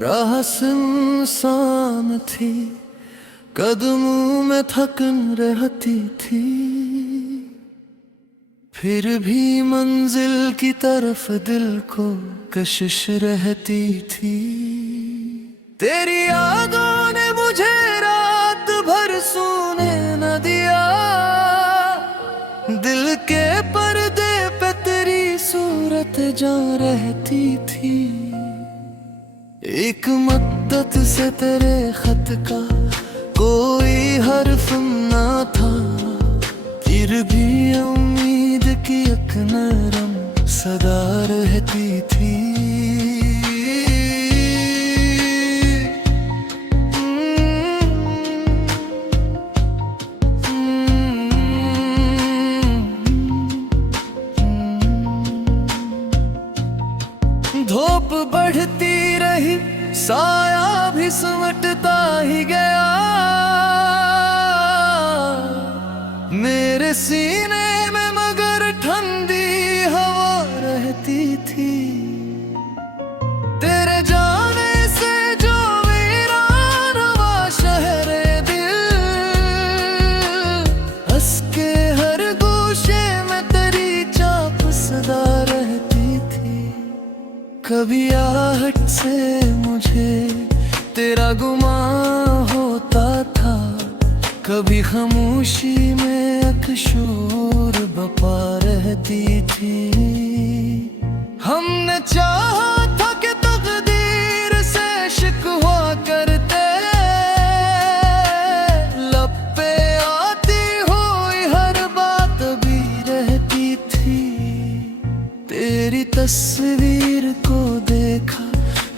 राह सुनसान थी, कदमों में थकन रहती थी, फिर भी मंजिल की तरफ दिल को कशिश रहती थी। तेरी यादों ने मुझे रात भर सोने न दिया, दिल के पर्दे पे तेरी सूरत जा रहती थी। एक मद्दत से तेरे खत का कोई हर्फ ना था, फिर भी उम्मीद की एक नरम सदा रहती थी। धूप बढ़ती रही, साया भी सिमटता ही गया, मेरे सीने में मगर ठंडी हवा रहती थी। तेरे जाने से जो वीरान हुआ शहरे दिल, हंस के हर गोशे में तेरी चाप सदा रहती थी। कभी आहट से मुझे तेरा गुमान होता था, कभी खामोशी में अकशोर बपा रहती थी। हमने चाहा था कि तकदीर से शिकवा करते, लब पे आती हुई हर बात भी रहती थी। तेरी तस्वीर को देखा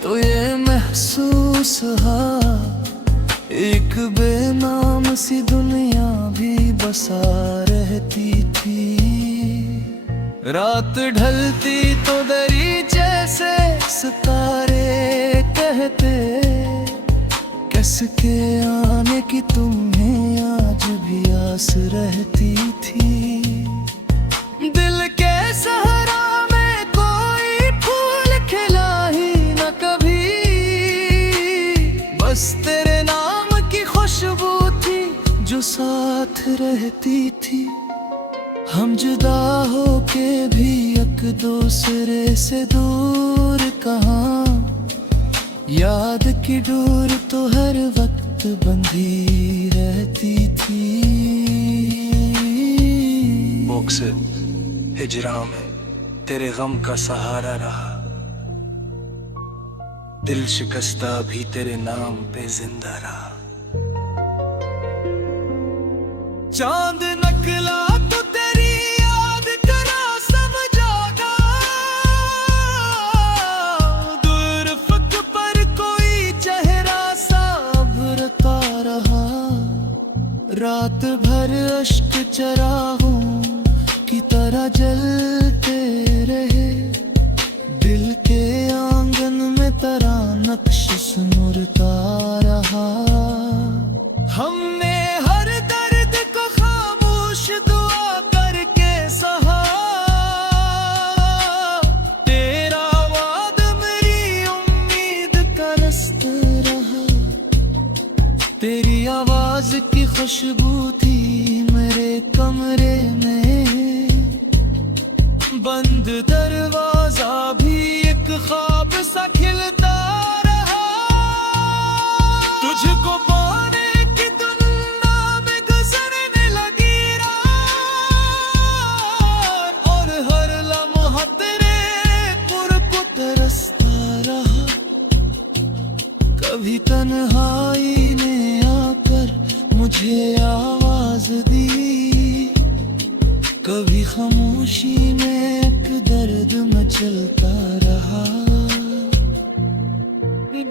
तो ये महसूस हुआ, एक बेनाम सी दुनिया भी बसा रहती थी। रात ढलती तो दरीचे से सितारे कहते, किसके आने की तुम्हें आज भी आस रहती थी। दिल के सहारा में कोई फूल खिला ही न कभी, बस तेरे नाम की खुशबू थी जो साथ रहती थी। हम जुदा होके भी एक दूसरे से दूर कहाँ, याद की डोर तो हर वक्त बंधी रहती थी। मुक़सिद हिजरां में तेरे गम का सहारा रहा, दिल शिकस्ता भी तेरे नाम पे जिंदा रहा। चांद नकला तो तेरी याद करा सब जागा, दूर फक पर कोई चेहरा सा उभरता रहा। रात भर अश्क चरागों की तरह जलते रहे, दिल के आंगन में तेरा नक्श सुनता रहा। हमने हर दर्द को खामोश दुआ करके सहा, तेरा वाद मेरी उम्मीद का रास्ता रहा। तेरी आवाज की खुशबू थी मेरे कमरे में, बंद दरवाजा भी एक ख्वाब सा खिलता रहा। तुझको पाने की दुनिया में गुजरने लगी रात, और हर लम्हा तेरे कुर्ब को तरसता रहा। कभी तन्हाई ने आकर मुझे आवाज दी, कभी खामोशी में एक दर्द मचलता रहा।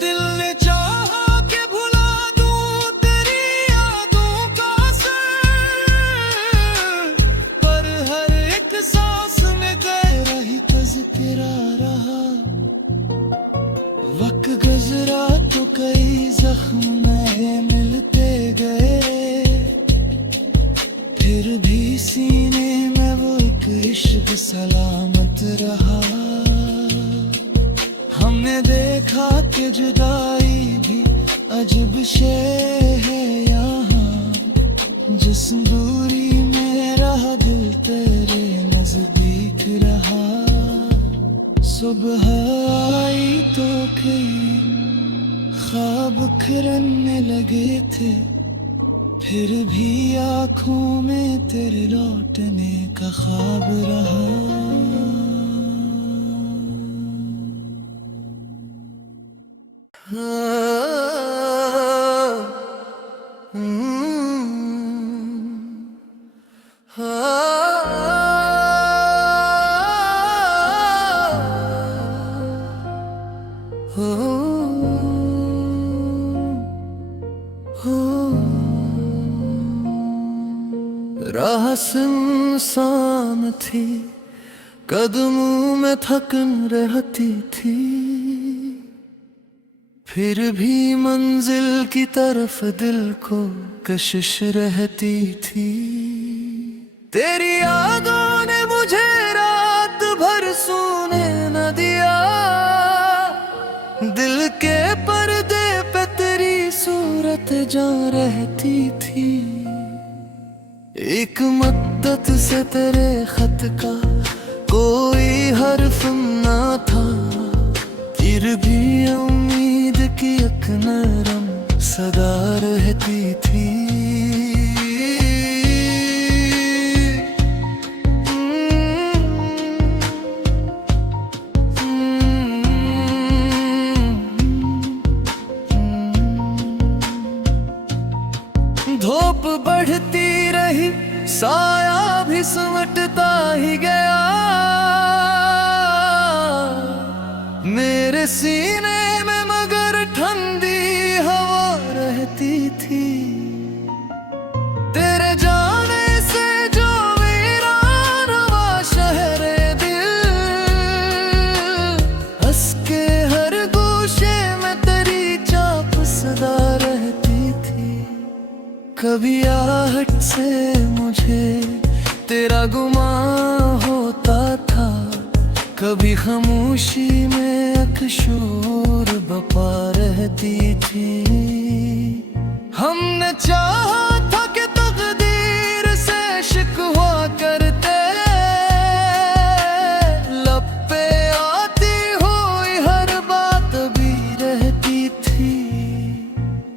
दिल ने चाहा कि भुला दूं तेरी यादों का असर, पर हर एक सांस में गहरा ही तज़किरा रहा। वक्त गुज़रा तो कई जख्म नए मिलते गए, फिर भी सीने में वो एक इश्क सलामत रहा। हमने देखा कि जुदाई भी अजब शे है यहाँ, जिस दूरी में रहा दिल तेरे नजदीक रहा। सुबह आई तो कई ख्वाब खिलने लगे थे, फिर भी आँखों में तेरे लौटने का ख्वाब रहा। राह सुनसान थी, कदमों में थकन रहती थी, फिर भी मंजिल की तरफ दिल को कशिश रहती थी। तेरी यादों ने मुझे रात भर सोने न दिया, दिल के पर्दे पे तेरी सूरत जा रहती थी। एक मद्दत से तेरे खत का कोई हर्फ ना था, फिर भी उम्मीद की एक नरम सदा रहती थी। धूप बढ़ती रही, साया भी सिमटता ही गया, मेरे सीने में मगर ठंडी हवा रहती थी। तेरे जाने से जो वीरान हुआ शहरे दिल, हंस के हर गोशे में तेरी चाप सदा रहती थी। कभी आहट से मुझे तेरा गुमान होता था, कभी खामोशी में अकशोर बपा रहती थी। हमने चाहा था कि तकदीर से शिकवा करते, लब पे आती हुई हर बात भी रहती थी।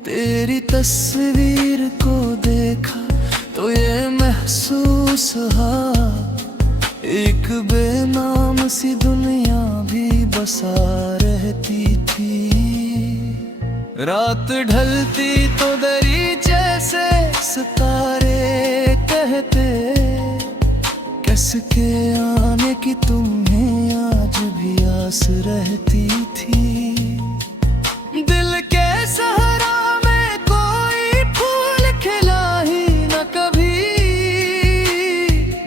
तेरी तस्वीर को देखा तो ये महसूस हुआ, एक बेनाम सी दुनिया भी बसा रहती थी। रात ढलती तो दरीचे से सितारे कहते, किसके आने की तुम्हें आज भी आस रहती थी। दिल के सहारा में कोई फूल खिला ही न कभी,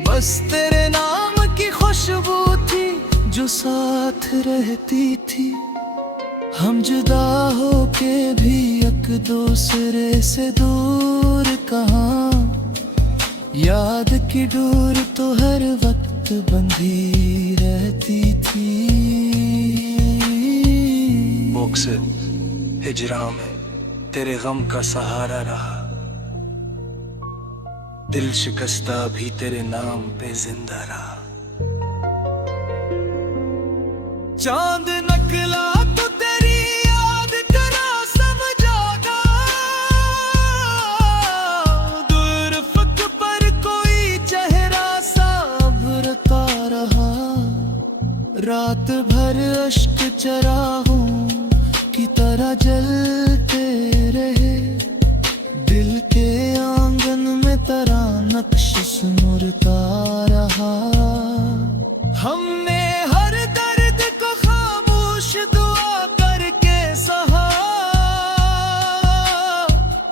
बस तेरे नाम की खुशबू थी जो साथ रहती थी। हम जुदा होके भी एक दूसरे से दूर कहाँ, याद की डोर तो हर वक्त बंधी रहती थी। मुक़सिद हिजरां में तेरे गम का सहारा रहा, दिल शिकस्ता भी तेरे नाम पे जिंदा रहा। चांद नकला तो तेरी याद करा सब जागा, दूर फक पर कोई चेहरा साभरता रहा। रात भर अश्क चरागों की तरह जलते रहे, दिल के आंगन में तेरा नक्श सुनता रहा। हमने हर दर्द को खामोश दुआ करके सहा,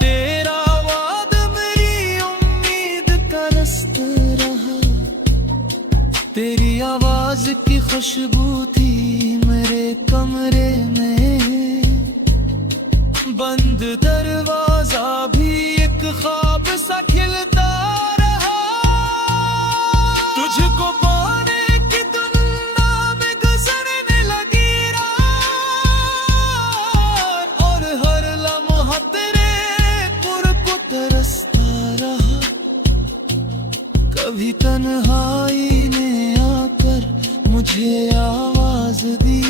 तेरा वाद मेरी उम्मीद का रास्ता रहा। तेरी आवाज की खुशबू थी मेरे कमरे में, बंद दरवाजा भी एक ख्वाब सा खिलता रहा। तुझको पाने की दुनिया में गुजरने लगी रात, और हर लम्हा तेरे कुर्ब को तरसता रहा। कभी तन्हाई ने आकर मुझे आवाज दी,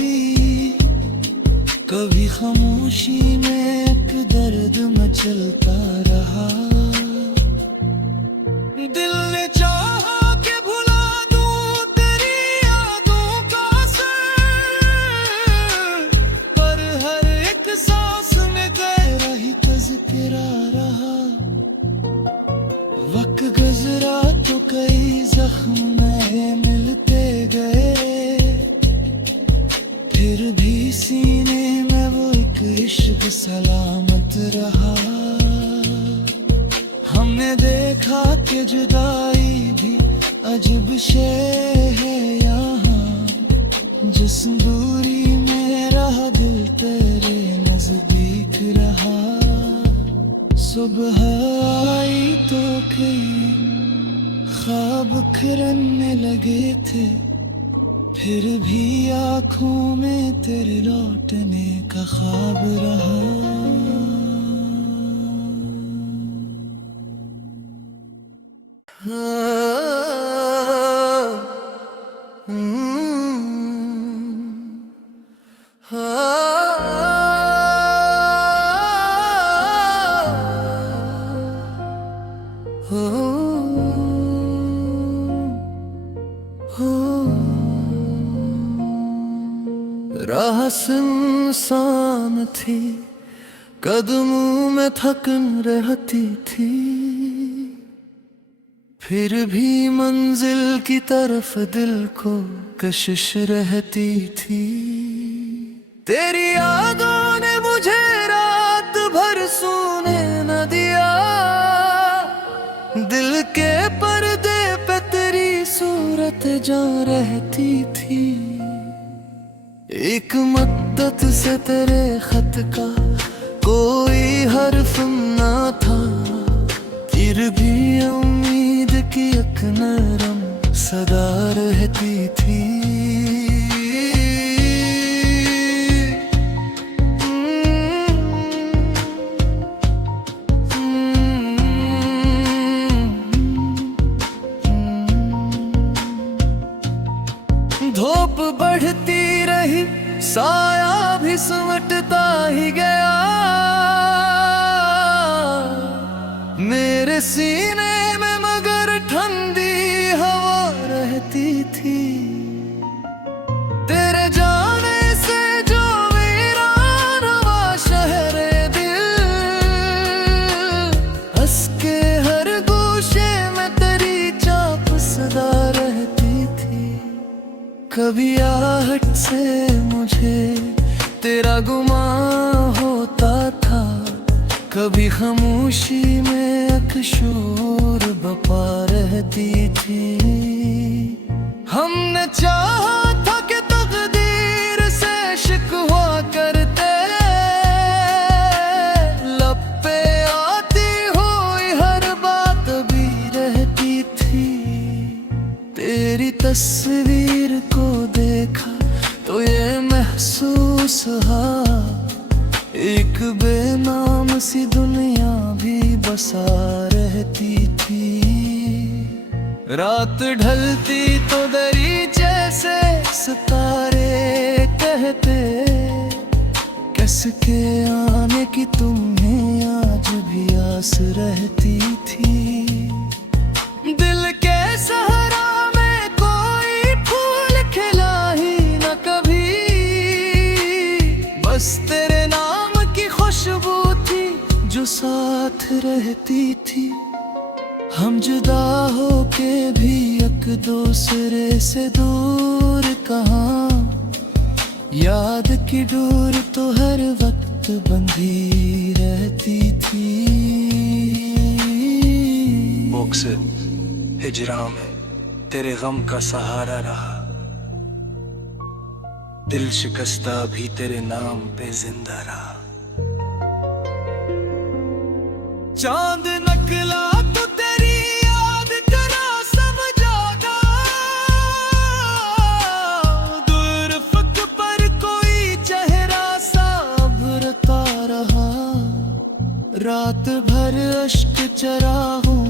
कभी खामोशी में एक दर्द मचलता रहा। दिल ने चाहा कि भुला दूं तेरी यादों का असर, पर हर एक सांस में गहरा ही तज़किरा रहा। वक्त गुजरा तो कई जख्म नए मिलते गए, फिर भी सीने में वो एक इश्क सलामत रहा। हमने देखा कि जुदाई भी अजब शे है यहाँ, जिस दूरी में रहा दिल तेरे नजदीक रहा। सुबह आई तो कई ख्वाब खिलने लगे थे, फिर भी आँखों में तेरे लौटने का ख्वाब रहा। राह सुनसान थी, कदमों में थकन रहती थी, फिर भी मंजिल की तरफ दिल को कशिश रहती थी। तेरी यादों ने मुझे रात भर सोने न दिया, दिल के पर्दे पे तेरी सूरत जा रहती थी। एक मद्दत से तेरे खत का कोई हर्फ ना था, फिर भी उम्मीद की एक नरम सदा रहती थी। धूप बढ़ती रही, साया भी सिमटता ही गया, मेरे सीने में मगर ठंडी हवा रहती थी। तेरे जाने से जो वीरान हुआ शहरे दिल, हंस के हर गोशे में तेरी चाप सदा रहती थी। कभी आहट से मुझे तेरा गुमान होता था, कभी खामोशी में एक शोर बपा रहती थी। हमने चाहा था कि तकदीर से शिकवा करते, लब पे आती हुई हर बात भी रहती थी। तेरी तस्वीर को देखा तो ये महसूस हुआ, एक बेनाम सी दुनिया भी बसा रहती थी। रात ढलती तो दरीचे से सितारे कहते, किसके आने की तुम्हें आज भी आस रहती थी। दिल के सहारा में कोई फूल खिला ही न कभी, बस तेरे नाम की खुशबू थी जो साथ रहती थी। हम जुदा होके भी एक दूसरे से दूर कहाँ, याद की डोर तो हर वक्त बंधी रहती थी। मकसद हिजरा में तेरे गम का सहारा रहा। दिल शिकस्ता भी तेरे नाम पे जिंदा रहा। चांद नकला तो तेरी याद करा सब जागा। दूर फक पर कोई चेहरा सा उभरता रहा। रात भर अश्क चरागों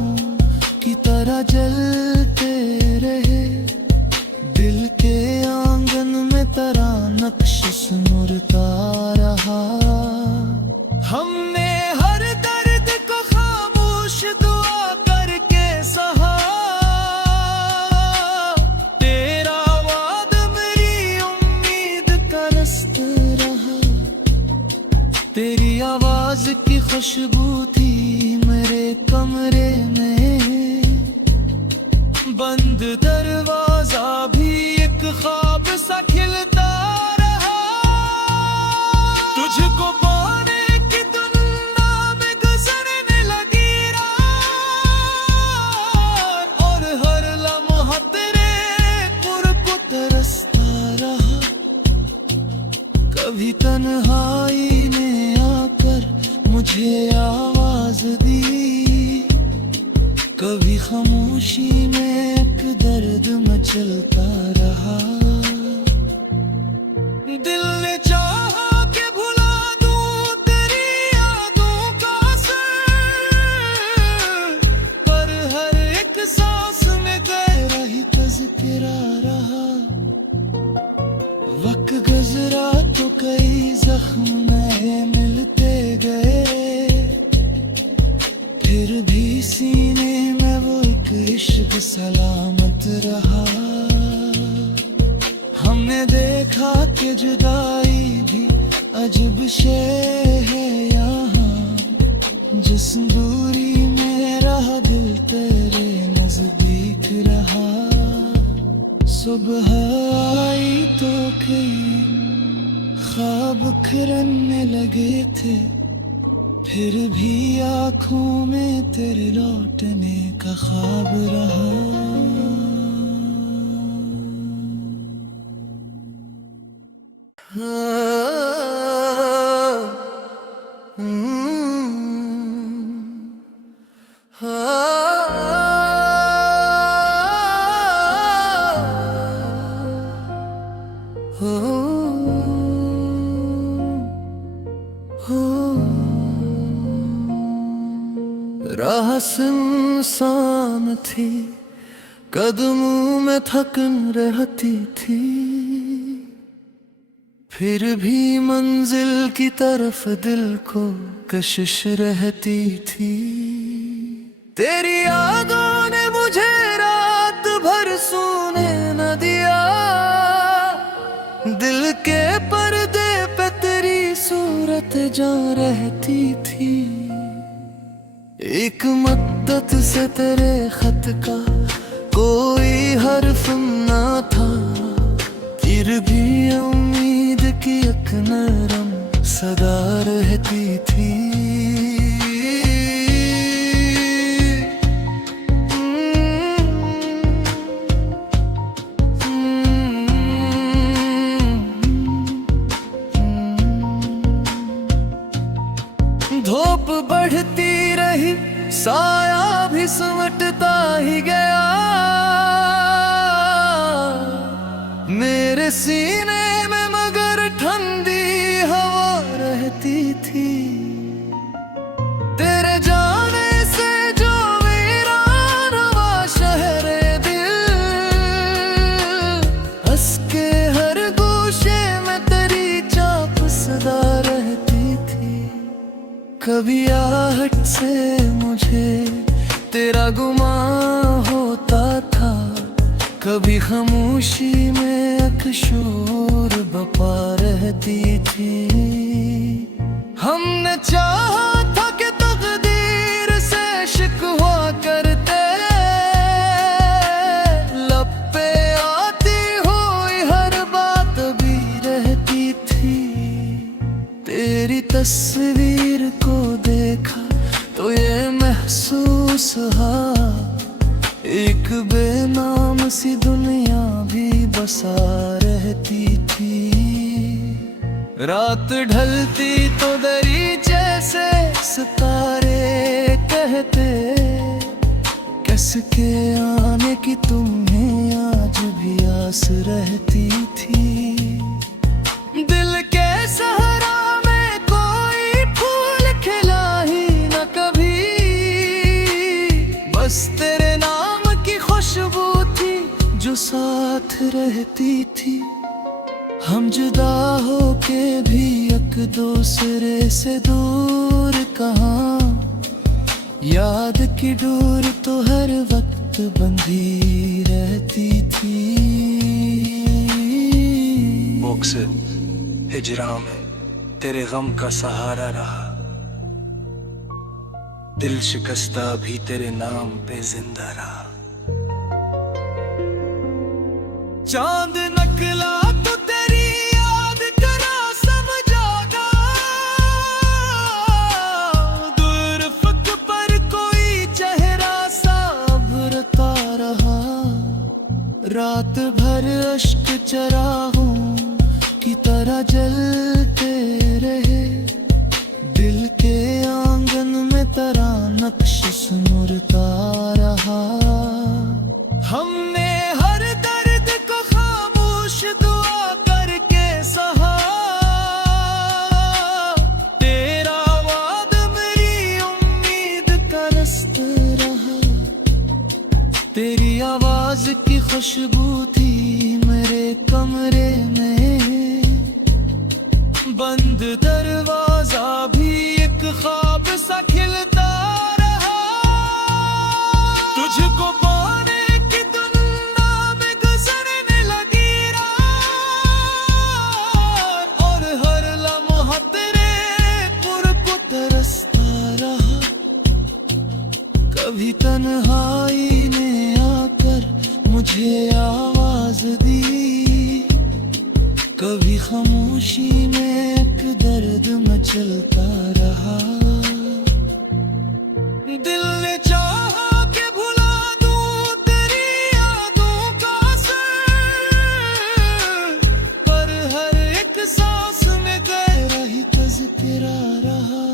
की तरह जलते रहे। दिल के आंगन में तेरा नक्श सुनता रहा। हमने हर दर्द को खामोश दुआ करके सहा। तेरा वाद मेरी उम्मीद का रास्ता रहा। तेरी आवाज की खुशबू थी मेरे कमरे में। बंद दरवाजा भी एक ख्वाब सा खिलता रहा। तुझको पाने की दुनिया में गुजरने लगी रात। और हर लम्हा तेरे कुर्ब तरसता रहा। कभी तन्हाई ने आकर मुझे आवाज दी। कभी खामोशी में एक दर्द मचलता रहा। दिल ने चाहा कि भुला दूं तेरी यादों का असर। पर हर एक सांस में गहरा ही तज़किरा रहा। वक्त गुजरा तो कई जख्म नए मिलते गए। फिर भी सीने में वो एक इश्क सलामत रहा। हमने देखा कि जुदाई भी अजब शे है यहाँ। जिस दूरी में रहा दिल तेरे नजदीक रहा। सुबह आई तो कई ख्वाब खिलने लगे थे। फिर भी आँखों में तेरे लौटने का ख्वाब रहा। राह सुनसान थी, कदमों में थकन रहती थी। फिर भी मंजिल की तरफ दिल को कशिश रहती थी। तेरी यादों ने मुझे रात भर सोने न दिया। दिल के पर्दे पे तेरी सूरत जा रहती थी। एक मद्दत से तेरे खत का कोई हर्फ ना था। फिर भी उम्मीद की एक नरम सदा रहती थी। धूप बढ़ती रही, साया भी सिमटता ही गया। मेरे सीने में मगर ठंडी हवा रहती थी। तेरे जाने से जो वीरान हुआ शहरे दिल, हंस के हर गोशे में तेरी चाप सदा रहती थी। कभी आहट से मुझे तेरा गुमान होता था। कभी खामोशी में एक शोर बपा रहती थी। हमने चाहा था कि तकदीर से शिकवा करते, लब पे आती हुई हर बात भी रहती थी। तेरी तस्वीर को देखा तो ये महसूस हुआ, एक बेनाम सा रहती थी। रात ढलती तो दरीचे से सितारे कहते, किसके आने की तुम्हें आज भी आस रहती थी। दिल के सहरा में कोई फूल खिला ही न कभी, बस तेरे नाम की खुशबू थी जो साथ रहती थी। हम जुदा होके भी एक दूसरे से दूर कहाँ, याद की डोर तो हर वक्त बंधी रहती थी। मुक़सिद हिजरां में तेरे गम का सहारा रहा, दिल शिकस्ता भी तेरे नाम पे जिंदा रहा। चांद नकला तो तेरी याद करा समझागा, दूर फक पर कोई चेहरा सा उभरता रहा। रात भर अश्क चरागों की तरह जलते रहे, दिल के आंगन में तेरा नक्श सुनता रहा। हमने हर दर्द को खामोश दुआ करके सहा, तेरा वाद मेरी उम्मीद का रास्ता रहा। तेरी आवाज की खुशबू थी मेरे कमरे में, बंद दरवाजा भी एक ख्वाब सा खिलता रहा। तुझको पाने की दुनिया में गुजरने लगी रात, और हर लम्हा तेरे कुर्ब को तरसता रहा। कभी तन्हाई ने आकर मुझे आवाज दी, कभी खामोशी में एक दर्द मचलता रहा। दिल ने चाहा कि भुला दूं तेरी यादों का असर, पर हर एक सांस में गहरा ही तज़किरा रहा।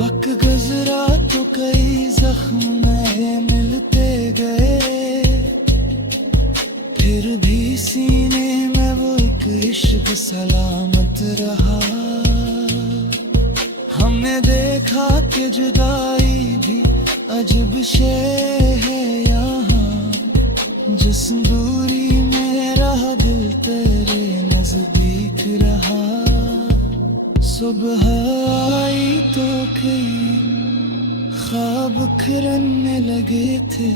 वक्त गुज़रा तो कई जख्म नए मिलते गए, फिर भी सीने में वो एक इश्क सलामत रहा। हमने देखा कि जुदाई भी अजब शे है यहाँ, जिस दूरी में रहा दिल तेरे नजदीक रहा। सुबह आई तो कई ख्वाब खिलने लगे थे,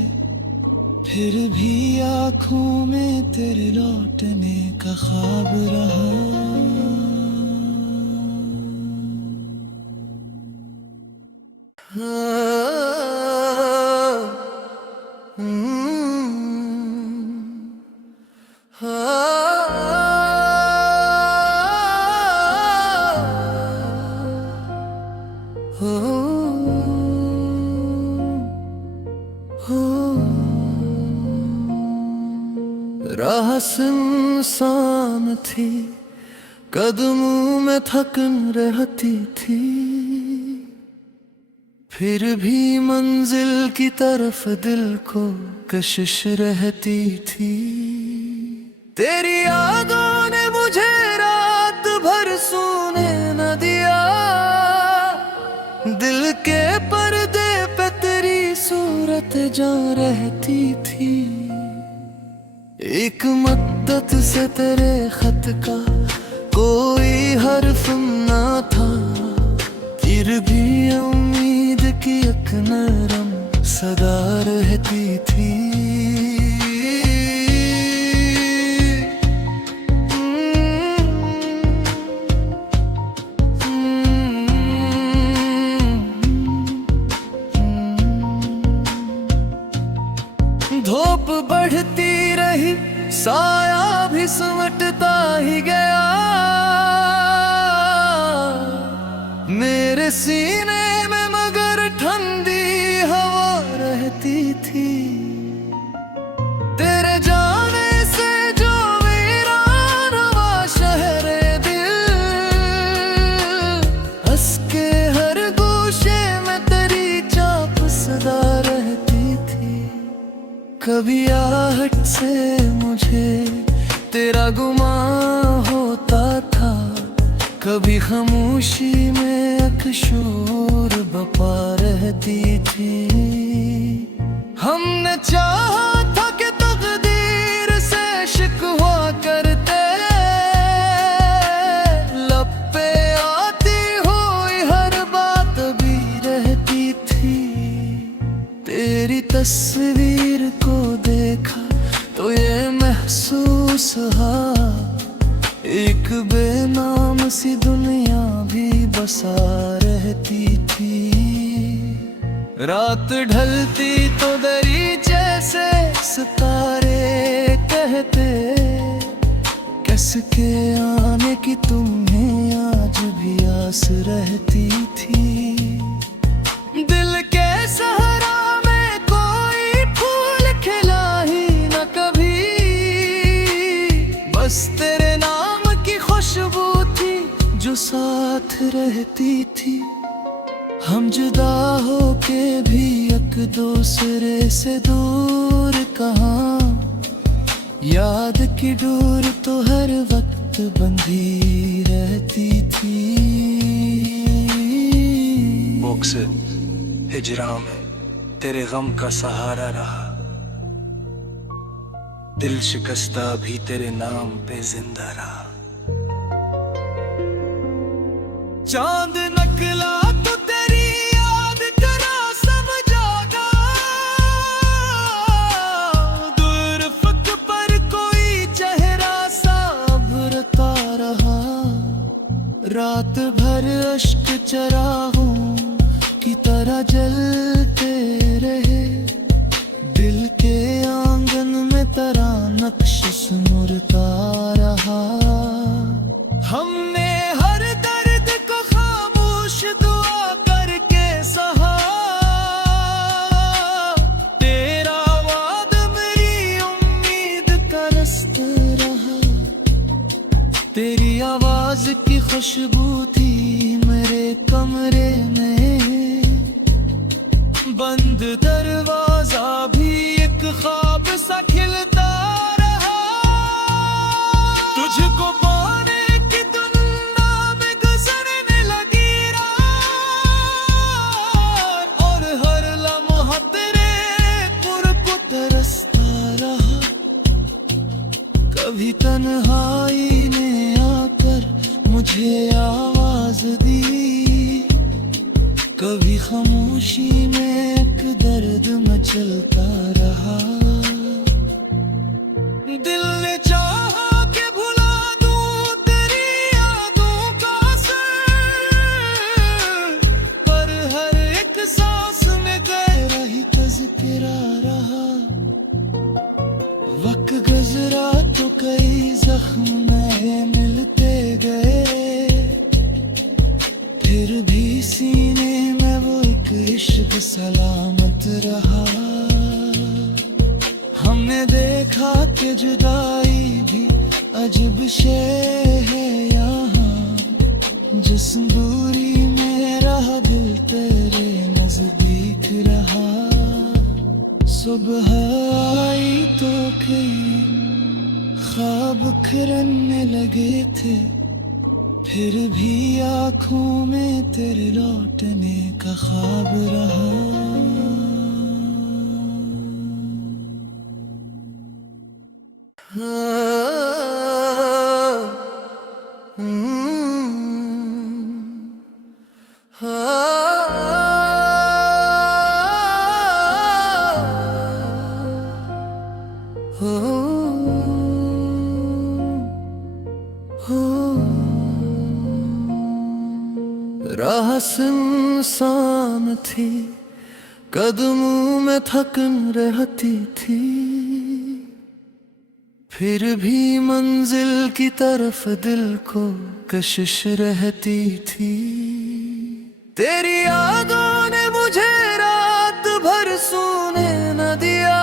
फिर भी आँखों में तेरे लौटने का ख्वाब रहा। राह सुनसान थी, कदमों में थकन रहती थी, फिर भी मंजिल की तरफ दिल को कशिश रहती थी। तेरी यादों ने मुझे रात भर सोने न दिया, दिल के पर्दे पे तेरी सूरत जा रहती थी। एक मद्दत से तेरे खत का कोई हर्फ ना था, फिर भी उम्मीद की एक नरम सदा रहती थी। धूप बढ़ती रही, साया भी सिमटता ही गया, मेरे सीने में मगर ठंडी हवा रहती थी। तेरे जाने कभी आहट से मुझे तेरा गुमान होता था, कभी खामोशी में अकशोर बपा रहती थी। हमने चाहा था कि तकदीर से शिकवा करते, लब पे आती हुई हर बात भी रहती थी। तेरी तस्वीर को देखा तो ये महसूस हुआ, एक बेनाम सी दुनिया भी बसा रहती थी। रात ढलती तो दरीचे से सितारे कहते, किसके आने की तुम्हें आज भी आस रहती थी। दिल के सहारा में कोई फूल खिला ही न कभी, बस तेरे नाम की खुशबू थी जो साथ रहती थी। हम जुदा होके भी एक दूसरे से दूर कहाँ, याद की डोर तो हर वक्त बंधी रहती थी। मुक़सिद हिजरां में तेरे गम का सहारा रहा, दिल शिकस्ता भी तेरे नाम पे जिंदा रहा। चांद नकला तो तेरी याद करा सब जागा, दूर फक पर कोई चेहरा सा उभरता रहा। रात भर अश्क चरागों की तरह जलते रहे, दिल के आंगन में तेरा नक्श सुमुरता रहा। हमने हर दर्द को खामोश दुआ करके सहा, तेरा वाद मेरी उम्मीद का रास्ता रहा। तेरी आवाज की खुशबू थी मेरे कमरे में, बंद दरवाजा भी एक ख्वाब सा खिलता रहा। तुझको पाने की दुनिया में गुजरने लगी रात, और हर लम्हा तेरे कुर्ब तरसता रहा। कभी तन्हाई ने आकर मुझे आवाज दी, कभी खामोशी में एक दर्द मचलता रहा। दिल ने चाहा कि भुला दूं तेरी यादों का असर, पर हर एक सांस में गहरा ही तज़किरा रहा। वक्त गुज़रा तो कई जख्म नए मिलते गए, फिर भी सीने में वो एक इश्क सलामत रहा। हमने देखा कि जुदाई भी अजब शे है यहाँ, जिस दूरी में रहा दिल तेरे नजदीक रहा। सुबह आई तो कई ख्वाब खिलने लगे थे, फिर भी आँखों में तेरे लौटने का ख्वाब रहा। राह सुनसान थी, कदमों में थकन रहती थी, फिर भी मंजिल की तरफ दिल को कशिश रहती थी। तेरी यादों ने मुझे रात भर सोने न दिया,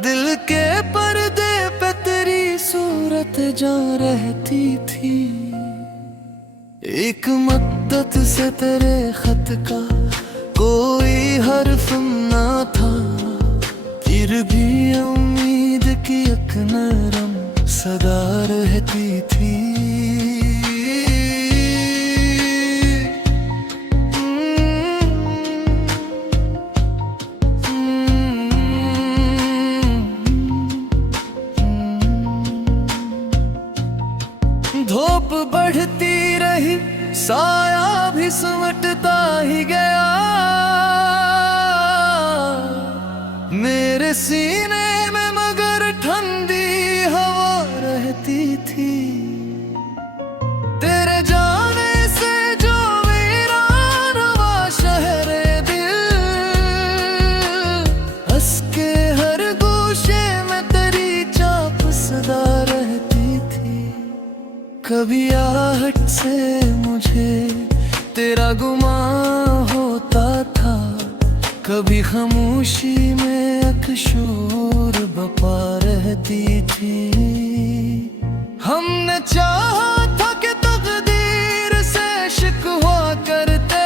दिल के पर्दे पे तेरी सूरत जा रहती थी। एक मद्दत से तेरे खत का कोई हर्फ ना था, फिर भी उम्मीद की एक नरम सदा रहती थी। धूप बढ़ती रही, साया भी सिमटता ही गया। मेरे सीने में मगर ठंडी हवा रहती थी। तेरे जाने से जो वीरान हुआ शहरे दिल, हंस के हर गोशे में तेरी चाप सदा रहती थी। कभी आहट से मुझे तेरा गुमान होता था, कभी खामोशी में अकशोर बपा रहती थी। हमने चाहा था कि तकदीर से शिकवा करते,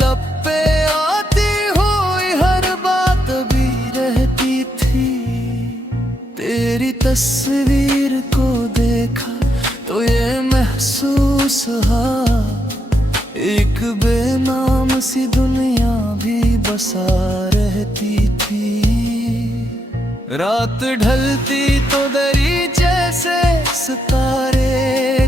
लब पे आती हुई हर बात भी रहती थी। तेरी तस्वीर को देखा तो ये महसूस हुआ, एक बेनाम सी दुनिया भी बसा रहती थी। रात ढलती तो दरीचे से सितारे